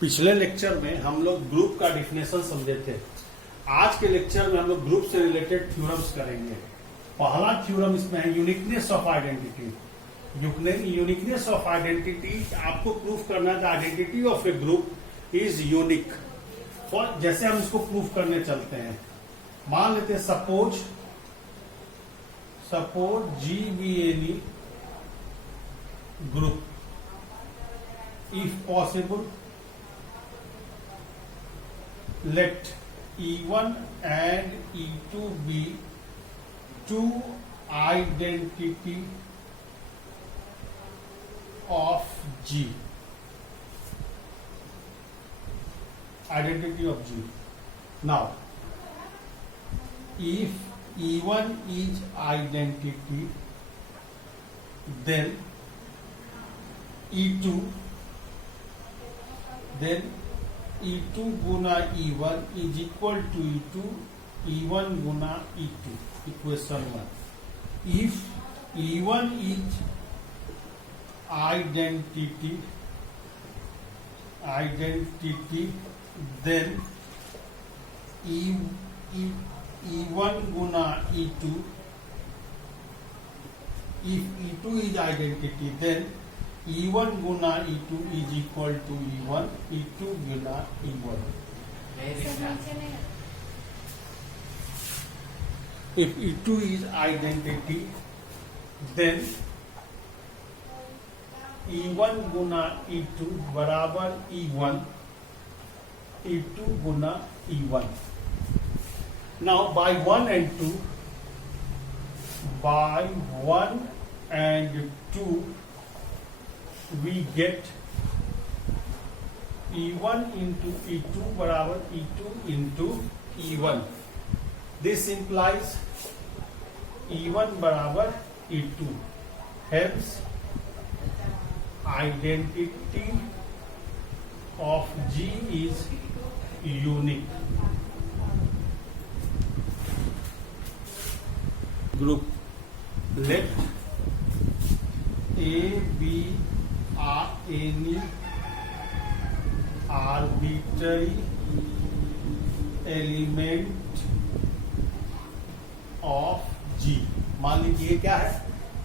पिछले लेक्चर में हम लोग ग्रुप का डिफिनेशन समझे थे। आज के लेक्चर में हम लोग ग्रुप से रिलेटेड थ्योरम्स करेंगे। पहला थ्योरम इसमें है uniqueness of identity. Uniqueness of identity आपको प्रूफ करना है। Identity of A group is unique. और जैसे हम इसको प्रूफ करने चलते हैं, मान लेते हैं suppose G be any group, if possible let E1 and E2 be two identity of G. Identity of G. Now, if E1 is identity, then E2, then E2 Guna E1 is equal to E2, E1 Guna E2, equation 1. If E1 is identity, then E1 Guna E2, if E2 is identity, then E1 Guna E2 is equal to E1, E2 Guna E1. If E2 is identity, then E1 Guna E2 बराबर E1, E2 Guna E1. Now by 1 and 2, we get E1 into E2 बराबर E2 into E1. This implies E1 बराबर E2. Hence, identity of G is unique. Group. Let A be any arbitrary element of G. मान लीजिए क्या है,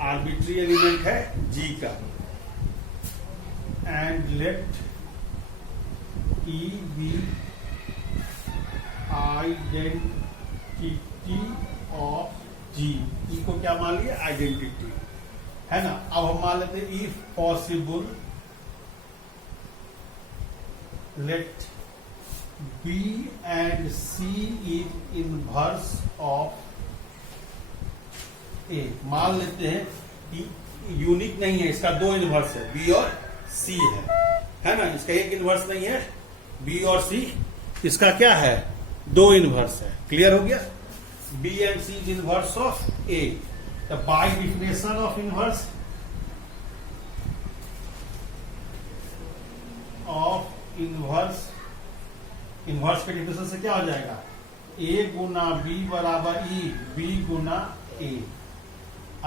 arbitrary element है G का, and let E be identity of G. E को क्या मान लिया, आइडेंटिटी है ना। अब हम मान लेते हैं if possible let B and C is inverse of A. मान लेते हैं कि यूनिक नहीं है, इसका दो इनवर्स है, B और C है ना। इसका एक इनवर्स नहीं है, B और C, इसका क्या है, दो इनवर्स है। क्लियर हो गया। B and C is inverse of A. The by definition of inverse के डिफिनेशन से क्या हो जाएगा, A गुना B बराबर E, B Guna A.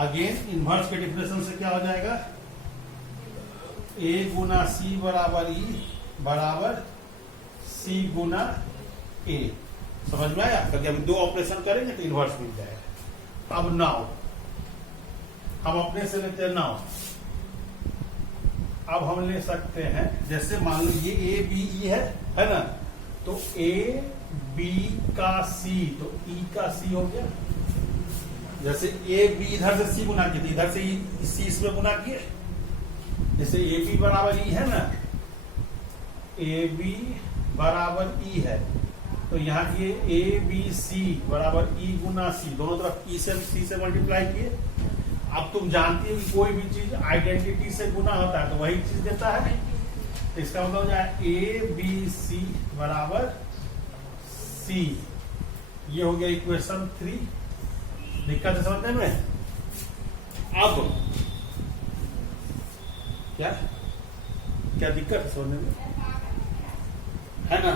Again inverse के डिफिनेशन से क्या हो जाएगा, A गुना C बराबर E बराबर C गुना A. समझ में आया। क्योंकि हम दो ऑपरेशन करेंगे तो इनवर्स मिल जाएगा। अब नाउ हम अपने से लेते हैं। नाउ अब हम ले सकते हैं, जैसे मान लो ये A B E है ना, तो A B का C, तो E का C हो गया। जैसे A B इधर से C गुना किए, इधर से C इसमें गुना किए। जैसे A B बराबर E है ना, A B बराबर E है, तो यहाँ किए A B C बराबर E गुना C, दोनों तरफ E से C से मल्टीप्लाई किए। अब तुम जानती हो कि कोई भी चीज आइडेंटिटी से गुना होता है तो वही चीज देता है। तो इसका मतलब हो जाए A B C बराबर C। ये हो गया इक्वेशन 3। दिक्कत है समझने में। अब क्या दिक्कत है समझने में, है ना।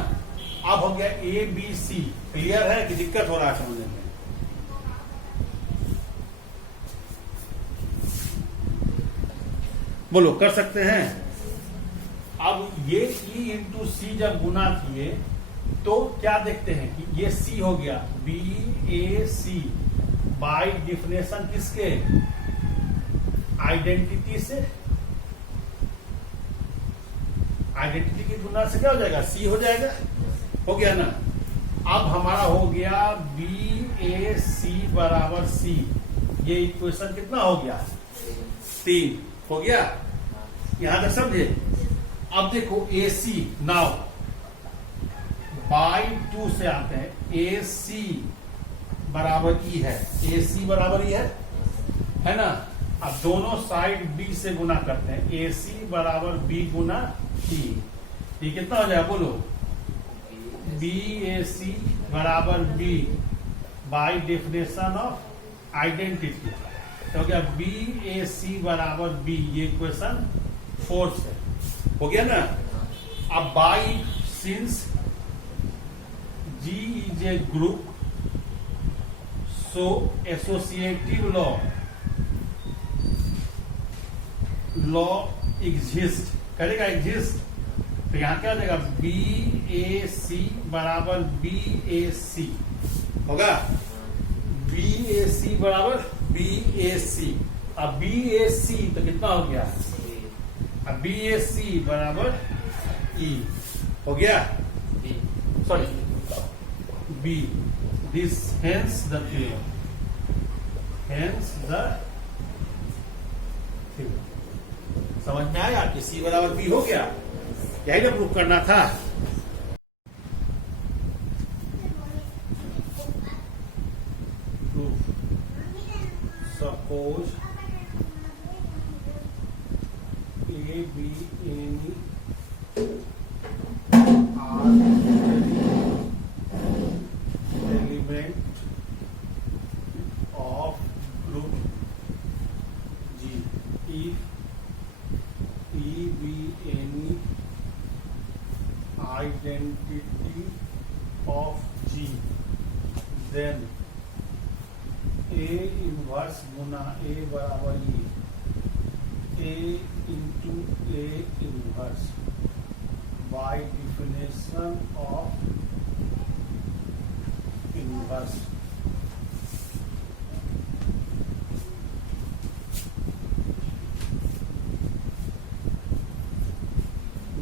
अब हो गया A B C। क्लियर है कि दिक्कत हो रहा है समझने में। बोलो, कर सकते हैं। अब ये ई इंटू सी जब गुना किए तो क्या देखते हैं कि ये सी हो गया, B A C by definition किसके, आइडेंटिटी से, आइडेंटिटी की गुना से क्या हो जाएगा, सी हो जाएगा, हो गया ना। अब हमारा हो गया बी ए सी बराबर सी, ये इक्वेशन कितना हो गया, 3 हो गया, यहां तक समझे। अब देखो ए सी नाउ बाई 2 से आते हैं, ए सी बराबर ई है, ए सी बराबर ई है ना। अब दोनों साइड बी से गुना करते हैं, ए सी बराबर बी गुना सी, ये कितना हो जाएगा बोलो, बी ए सी बराबर B by definition of identity, तो हो गया बी ए सी बराबर बी, ये इक्वेशन 4 से हो गया ना। अब by since G is a group so associative law exist करेगा, एग्जिस्ट, तो यहां क्या हो जाएगा, बी ए सी बराबर बी ए सी होगा, बी ए सी बराबर बी ए सी। अब बी ए सी तो कितना हो गया, अब बी ए सी बराबर ई हो गया, sorry B, this hence the theorem, hence the theorem. समझ में आया कि सी बराबर बी हो गया, यही ना प्रूफ करना था। Proof, suppose A B any are element of group G, if E be any identity of G, then A inverse गुना A बराबर E, A into A inverse by definition of inverse.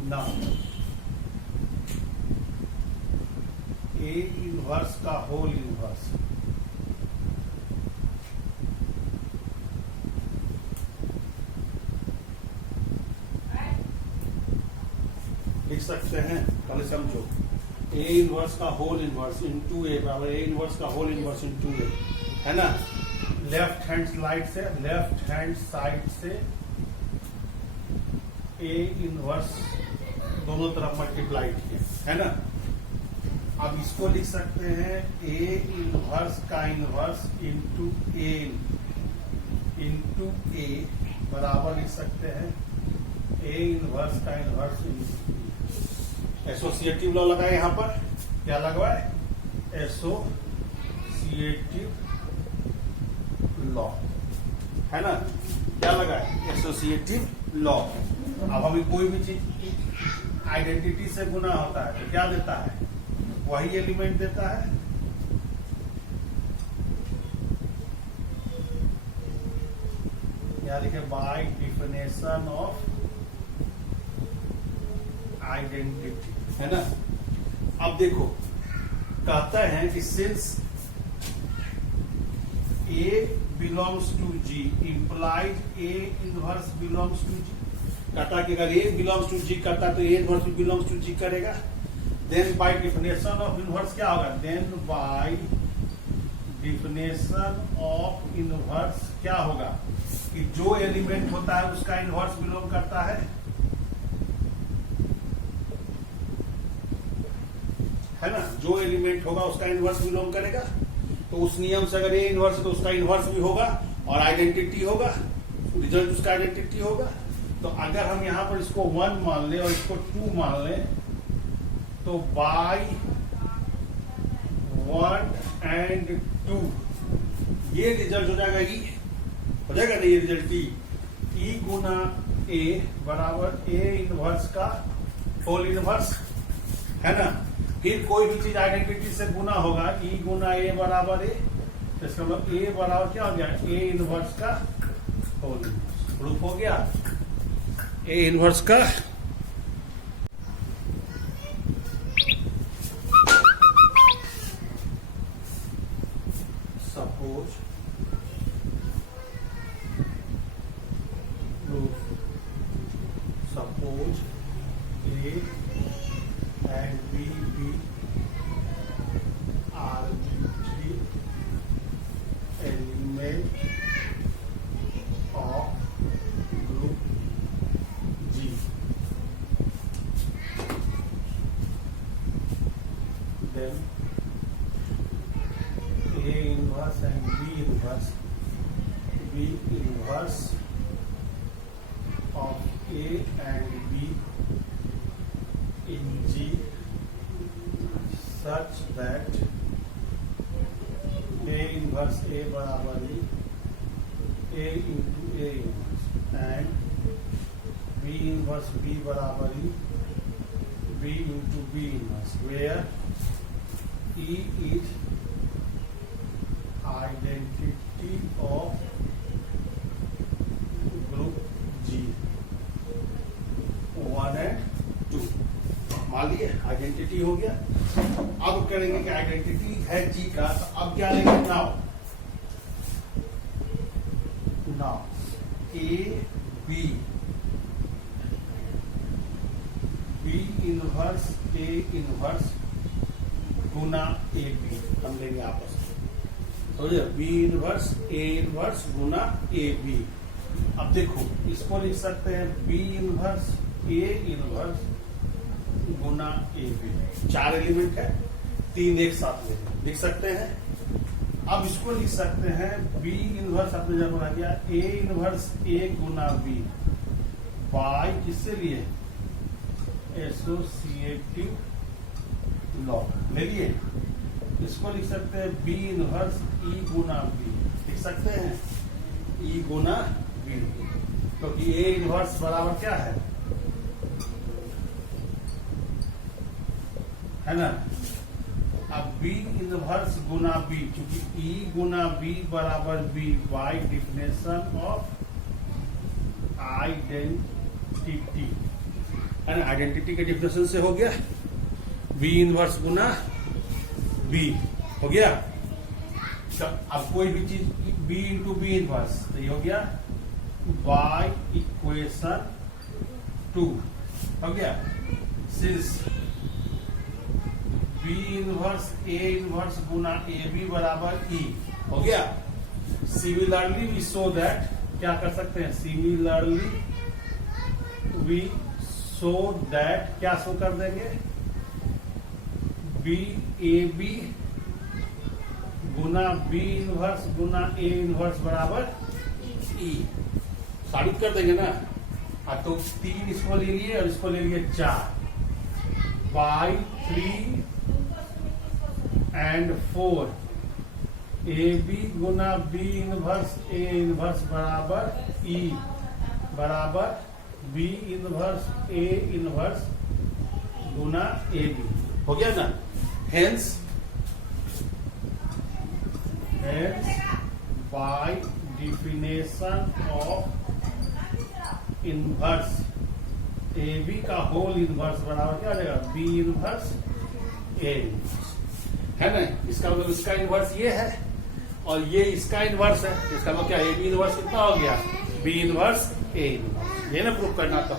Now A inverse का whole inverse, लिख सकते हैं, पहले समझो। A inverse का whole inverse into ए बराबर ए इनवर्स का होल इनवर्स इंटू ए, है ना। लेफ्ट हैंड साइड से, लेफ्ट हैंड साइड से ए इनवर्स दोनों तरफ मल्टीप्लाई किए, है ना। अब इसको लिख सकते हैं ए इनवर्स का इनवर्स इंटू ए बराबर लिख सकते हैं ए इनवर्स का इनवर्स इंटू। एसोसिएटिव लॉ लगाए, यहां पर क्या लगवाए, एसोसिएटिव लॉ, है ना, क्या लगाए, एसोसिएटिव लॉ। अब हमें कोई भी चीज आइडेंटिटी से गुना होता है तो क्या देता है, वही एलिमेंट देता है। यहाँ लिखे बाय डिफिनेशन ऑफ आइडेंटिटी, है ना। अब देखो कहता है कि since A belongs to G implies A inverse belongs to G, कहता है कि अगर A belongs to G करता है तो A inverse belongs to G करेगा। Then by definition of inverse क्या होगा, then by definition of inverse क्या होगा कि जो एलिमेंट होता है उसका इनवर्स बिलोंग करता है ना, जो एलिमेंट होगा उसका इनवर्स बिलोंग करेगा। तो उस नियम से अगर ए इनवर्स है तो उसका इनवर्स भी होगा और आइडेंटिटी होगा, रिजल्ट उसका आइडेंटिटी होगा। तो अगर हम यहां पर इसको 1 मान लें और इसको 2 मान लें तो बाय 1 and 2 ये रिजल्ट हो जाएगा ई, हो जाएगा ना ये रिजल्ट ई गुना ए बराबर ए इनवर्स का होल इनवर्स, है ना। फिर कोई भी चीज आइडेंटिटी से गुना होगा, ई गुना ए बराबर ए, तो इसका मतलब ए बराबर क्या हो गया, ए इनवर्स का होल इनवर्स। प्रूफ हो गया ए इनवर्स का। Suppose suppose A and B are three element of group G. Then A inverse and B inverse of A and B in G such that A inverse A बराबर A into A inverse and B inverse B बराबर B into B inverse, where E is identity of group G 1 and 2। मान लिए identity हो गया। अब करेंगे कि identity है जी का, तो अब क्या लेंगे, now A B inverse A inverse गुना ए बी हम लेंगे आपस में, समझे। बी इनवर्स ए इनवर्स गुना ए बी। अब देखो इसको लिख सकते हैं बी इनवर्स ए इनवर्स गुना ए बी। 4 एलिमेंट है, 3 एक साथ लिख सकते हैं। अब इसको लिख सकते हैं बी इनवर्स अपने जगह बना दिया ए इनवर्स ए गुना बी बाय किससे लिए, एसोसिएटिव लॉ ले लिए। इसको लिख सकते हैं बी इनवर्स ई गुना बी, लिख सकते हैं ई गुना बी, क्योंकि ए इनवर्स बराबर क्या है ना। अब बी इनवर्स गुना बी, क्योंकि ई गुना बी बराबर B by definition of identity, है ना। आइडेंटिटी के डिफिनेशन से हो गया बी इनवर्स गुना बी हो गया। तो अब कोई भी चीज बी इंटू बी इनवर्स, तो ये हो गया बाय इक्वेशन 2 हो गया। Since B inverse A inverse गुना ए बी बराबर ई हो गया। सिमिलरली वी शो दैट, क्या कर सकते हैं, सिमिलरली वी शो दैट, क्या शो कर देंगे, बी ए बी गुना बी इनवर्स गुना ए इनवर्स बराबर ई, साबित कर देंगे ना। तो 3 इसको ले लिए और इसको ले लिए 4 बाई 3 and 4 ए बी गुना बी इनवर्स ए इनवर्स बराबर ई बराबर बी इनवर्स ए इनवर्स गुना ए बी हो गया ना। Hence by definition of inverse A B का होल इनवर्स बराबर क्या हो जाएगा, बी इनवर्स ए इनवर्स, है ना। इसका मतलब इसका इनवर्स ये है और ये इसका इनवर्स है, इसका मतलब क्या, ए बी इनवर्स कितना हो गया, बी इनवर्स ए इनवर्स। ये ना प्रूफ करना। तो